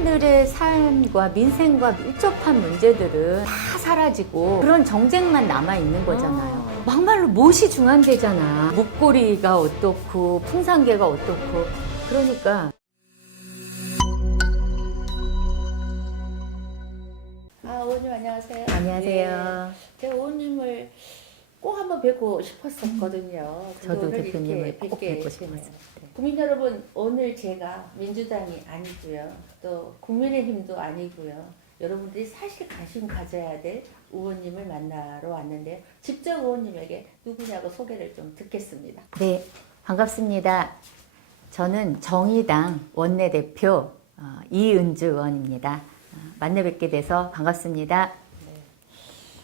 사람들의 삶과 민생과 밀접한 문제들은 다 사라지고 그런 정쟁만 남아있는 거잖아요. 막말로 못이 중한대잖아. 목걸이가 어떻고 풍산개가 어떻고. 그러니까 어머님 안녕하세요. 안녕하세요. 네, 제가 어머님을 꼭 한번 뵙고 싶었었거든요. 저도 오늘 대표님을 이렇게 꼭 뵙게 뵙고 되네요. 싶었어요. 네. 국민 여러분, 오늘 제가 민주당이 아니고요. 또 국민의힘도 아니고요. 여러분들이 사실 관심 가져야 될 의원님을 만나러 왔는데 직접 의원님에게 누구냐고 소개를 좀 듣겠습니다. 네, 반갑습니다. 저는 정의당 원내대표 이은주 의원입니다. 만나 뵙게 돼서 반갑습니다.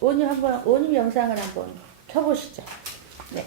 의원님 영상을 한번 켜보시죠. 네.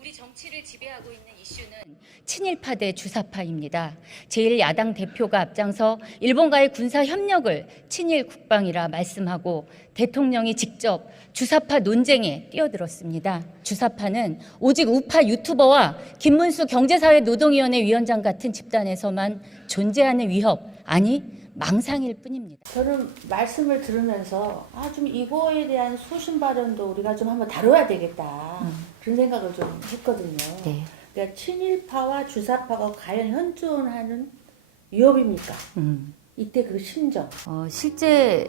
우리 정치를 지배하고 있는 이슈는 친일파 대 주사파입니다. 제1야당 대표가 앞장서 일본과의 군사 협력을 친일 국방이라 말씀하고 대통령이 직접 주사파 논쟁에 뛰어들었습니다. 주사파는 오직 우파 유튜버와 김문수 경제사회노동위원회 위원장 같은 집단에서만 존재하는 위협, 아니 망상일 뿐입니다. 저는 말씀을 들으면서 좀 이거에 대한 소신 발언도 우리가 좀 한번 다뤄야 되겠다 그런 생각을 좀 했거든요. 네. 그러니까 친일파와 주사파가 과연 현존하는 위협입니까? 이때 그 심정. 실제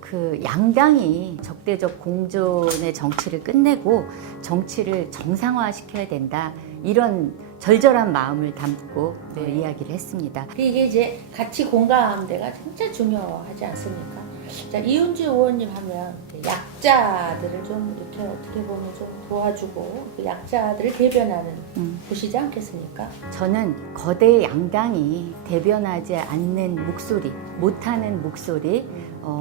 그 양당이 적대적 공존의 정치를 끝내고 정치를 정상화시켜야 된다. 이런 절절한 마음을 담고 이야기를 했습니다. 이게 이제 같이 공감대가 진짜 중요하지 않습니까? 자, 이은주 의원님 하면 약자들을 좀 이렇게 어떻게 보면 좀 도와주고 그 약자들을 대변하는 곳이지 않겠습니까? 저는 거대 양당이 대변하지 않는 목소리, 못하는 목소리,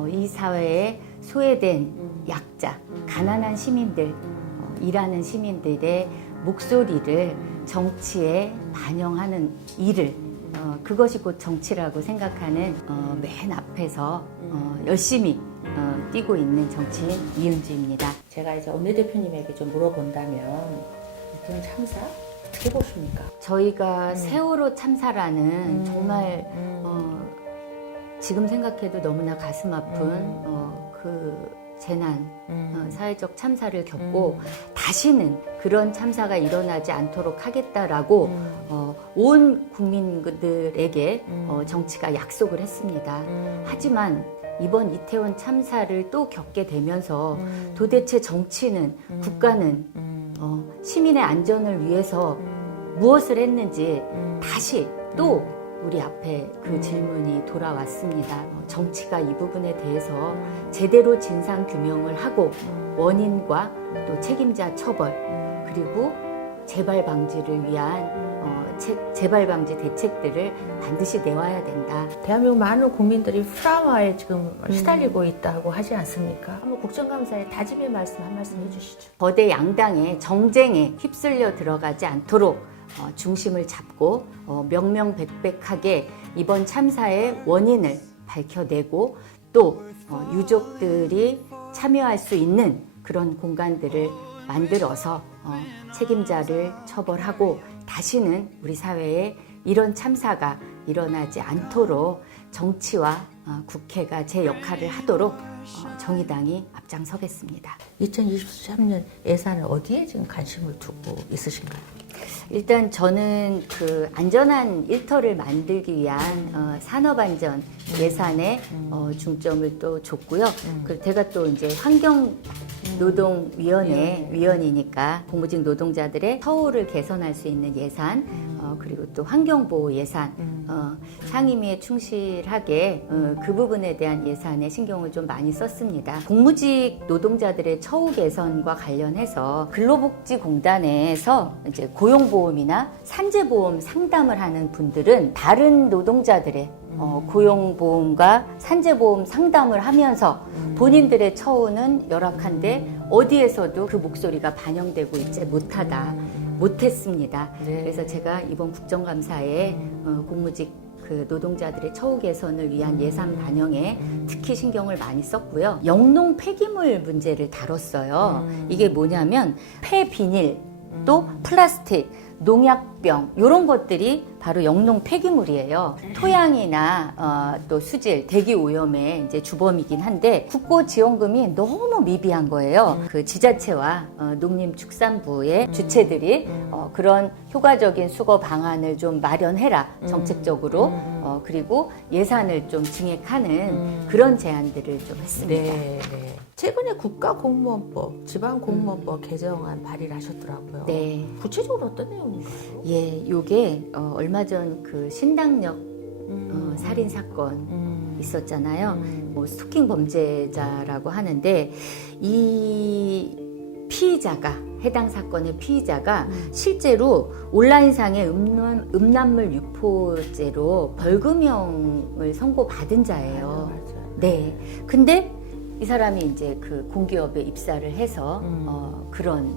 이 사회에 소외된 약자, 가난한 시민들, 일하는 시민들의 목소리를 정치에 반영하는 일을 그것이 곧 정치라고 생각하는 맨 앞에서 열심히 뛰고 있는 정치인 이은주입니다. 제가 이제 원내대표님에게 좀 물어본다면 이번 참사 어떻게 보십니까? 저희가 세월호 참사라는 정말 지금 생각해도 너무나 가슴 아픈 그 재난, 사회적 참사를 겪고 다시는 그런 참사가 일어나지 않도록 하겠다라고 온 국민들에게 정치가 약속을 했습니다. 하지만 이번 이태원 참사를 또 겪게 되면서 도대체 정치는, 국가는 시민의 안전을 위해서 무엇을 했는지 다시 또 우리 앞에 그 질문이 돌아왔습니다. 정치가 이 부분에 대해서 제대로 진상 규명을 하고 원인과 또 책임자 처벌 그리고 재발 방지를 위한 재발 방지 대책들을 반드시 내와야 된다. 대한민국 많은 국민들이 트라우마에 지금 시달리고 있다고 하지 않습니까? 한번 국정감사에 다짐의 말씀 한 말씀 해주시죠. 거대 양당의 정쟁에 휩쓸려 들어가지 않도록 중심을 잡고 명명백백하게 이번 참사의 원인을 밝혀내고 또 유족들이 참여할 수 있는 그런 공간들을 만들어서 책임자를 처벌하고 다시는 우리 사회에 이런 참사가 일어나지 않도록 정치와 국회가 제 역할을 하도록 정의당이 앞장서겠습니다. 2023년 예산을 어디에 지금 관심을 두고 있으신가요? 일단 저는 그 안전한 일터를 만들기 위한 산업안전 예산에 중점을 또 줬고요. 그리고 제가 또 이제 환경노동위원회 위원이니까 공무직 노동자들의 처우를 개선할 수 있는 예산, 그리고 또 환경보호 예산, 상임위에 충실하게 그 부분에 대한 예산에 신경을 좀 많이 썼습니다. 공무직 노동자들의 처우 개선과 관련해서 근로복지공단에서 이제 고용보험이나 산재보험 상담을 하는 분들은 다른 노동자들의 고용보험과 산재보험 상담을 하면서 본인들의 처우는 열악한데 어디에서도 그 목소리가 반영되고 있지 못했습니다. 네. 그래서 제가 이번 국정감사에 공무직 그 노동자들의 처우 개선을 위한 예산 반영에 특히 신경을 많이 썼고요. 영농 폐기물 문제를 다뤘어요. 이게 뭐냐면 폐비닐 또 플라스틱 농약병 이런 것들이 바로 영농 폐기물이에요. 토양이나 또 수질, 대기 오염의 이제 주범이긴 한데 국고 지원금이 너무 미비한 거예요. 그 지자체와 농림축산부의 주체들이 그런 효과적인 수거 방안을 좀 마련해라 정책적으로 그리고 예산을 좀 증액하는 그런 제안들을 좀 했습니다. 네, 네. 최근에 국가공무원법, 지방공무원법 개정안 발의를 하셨더라고요. 네. 구체적으로 어떤 내용인가요? 예, 요게 얼마 전 그 신당역 살인 사건 있었잖아요. 뭐 스토킹 범죄자라고 하는데 이 피의자가 해당 사건의 피의자가 실제로 온라인상의 음란물 유포죄로 벌금형을 선고받은 자예요. 맞아요. 네. 근데 이 사람이 이제 그 공기업에 입사를 해서 그런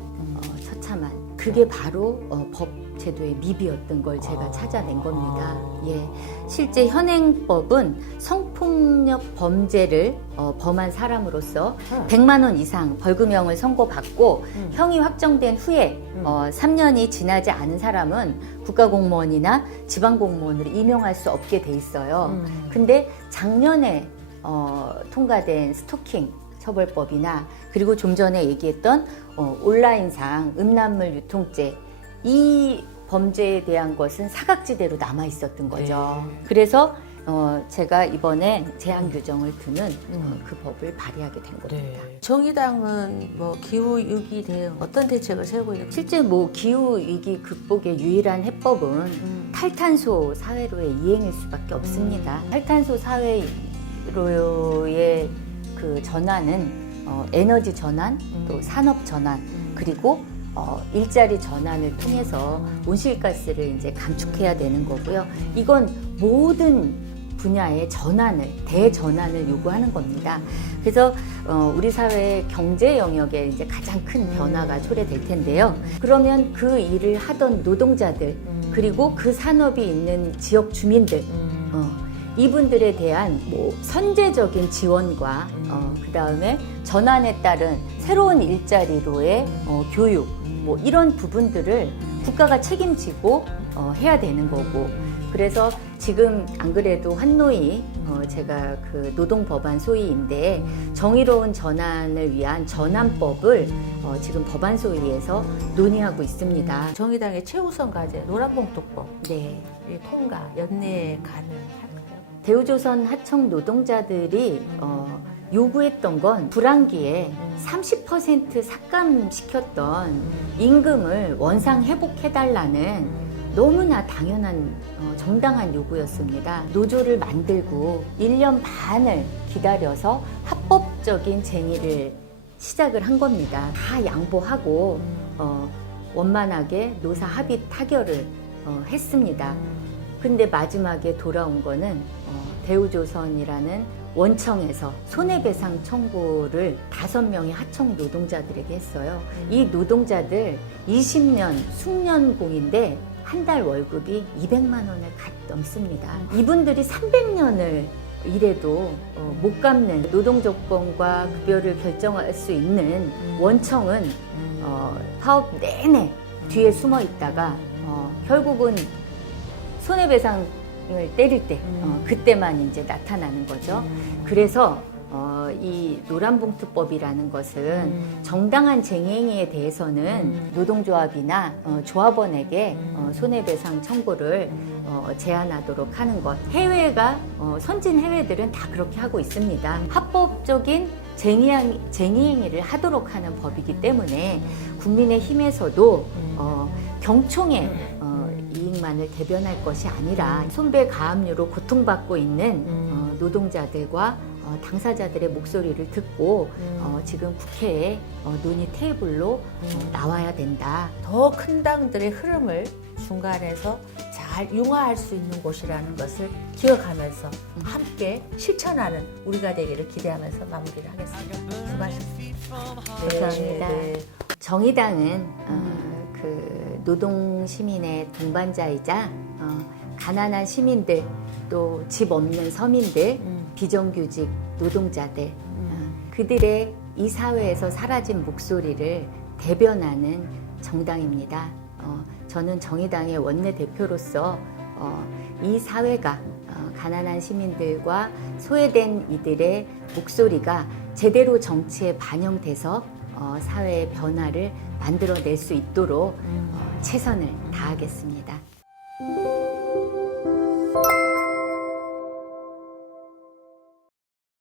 처참한 그게 바로 법 제도의 미비였던 걸 제가 찾아낸 겁니다. 예, 실제 현행법은 성폭력 범죄를 범한 사람으로서 100만 원 이상 벌금형을 선고받고 형이 확정된 후에 3년이 지나지 않은 사람은 국가공무원이나 지방공무원으로 임용할 수 없게 돼 있어요. 근데 작년에 통과된 스토킹 처벌법이나 그리고 좀 전에 얘기했던 온라인상 음란물 유통죄 이 범죄에 대한 것은 사각지대로 남아 있었던 거죠. 네. 그래서 제가 이번에 제한 규정을 두는 그 법을 발의하게 된 겁니다. 네. 정의당은 뭐 기후 위기 대응 어떤 대책을 세우고 있는? 실제 뭐 기후 위기 극복의 유일한 해법은 탈탄소 사회로의 이행일 수밖에 없습니다. 탈탄소 사회로의 그 전환은 에너지 전환, 또 산업 전환, 그리고 일자리 전환을 통해서 온실가스를 이제 감축해야 되는 거고요. 이건 모든 분야의 전환을, 대전환을 요구하는 겁니다. 그래서 우리 사회의 경제 영역에 이제 가장 큰 변화가 초래될 텐데요. 그러면 그 일을 하던 노동자들, 그리고 그 산업이 있는 지역 주민들, 이분들에 대한 뭐 선제적인 지원과 그 다음에 전환에 따른 새로운 일자리로의 교육, 뭐 이런 부분들을 국가가 책임지고 해야 되는 거고, 그래서 지금 안 그래도 환노위 제가 그 노동법안 소위인데 정의로운 전환을 위한 전환법을 지금 법안 소위에서 논의하고 있습니다. 정의당의 최우선 과제 노란봉투법 네. 통과 연내 가능할까요? 대우조선 하청 노동자들이 요구했던 건 불황기에 30% 삭감시켰던 임금을 원상 회복해달라는 너무나 당연한 정당한 요구였습니다. 노조를 만들고 1년 반을 기다려서 합법적인 쟁의를 시작을 한 겁니다. 다 양보하고 원만하게 노사 합의 타결을 했습니다. 근데 마지막에 돌아온 거는 대우조선이라는 원청에서 손해배상 청구를 5명의 하청 노동자들에게 했어요. 이 노동자들 20년 숙련공인데 한 달 월급이 200만 원을 넘습니다. 이분들이 300년을 일해도 못 갚는 노동조건과 급여를 결정할 수 있는 원청은 파업 내내 뒤에 숨어 있다가 결국은 손해배상을 때릴 때 그때만 이제 나타나는 거죠. 그래서 이 노란봉투법이라는 것은 정당한 쟁행에 대해서는 노동조합이나 조합원에게 손해배상 청구를 제한하도록 하는 것. 해외가 선진 해외들은 다 그렇게 하고 있습니다. 합법적인 쟁의행위를 하도록 하는 법이기 때문에 국민의힘에서도 경총의 이익만을 대변할 것이 아니라 손배 가압류로 고통받고 있는 노동자들과 당사자들의 목소리를 듣고 지금 국회에 논의 테이블로 나와야 된다. 더 큰 당들의 흐름을 중간에서 잘 융화할 수 있는 곳이라는 것을 기억하면서 함께 실천하는 우리가 되기를 기대하면서 마무리를 하겠습니다. 수고하셨습니다. 감사합니다. 네. 정의당은 그 노동 시민의 동반자이자 가난한 시민들, 또 집 없는 서민들, 비정규직 노동자들, 그들의 이 사회에서 사라진 목소리를 대변하는 정당입니다. 저는 정의당의 원내대표로서 이 사회가 가난한 시민들과 소외된 이들의 목소리가 제대로 정치에 반영돼서 사회의 변화를 만들어낼 수 있도록 최선을 다하겠습니다.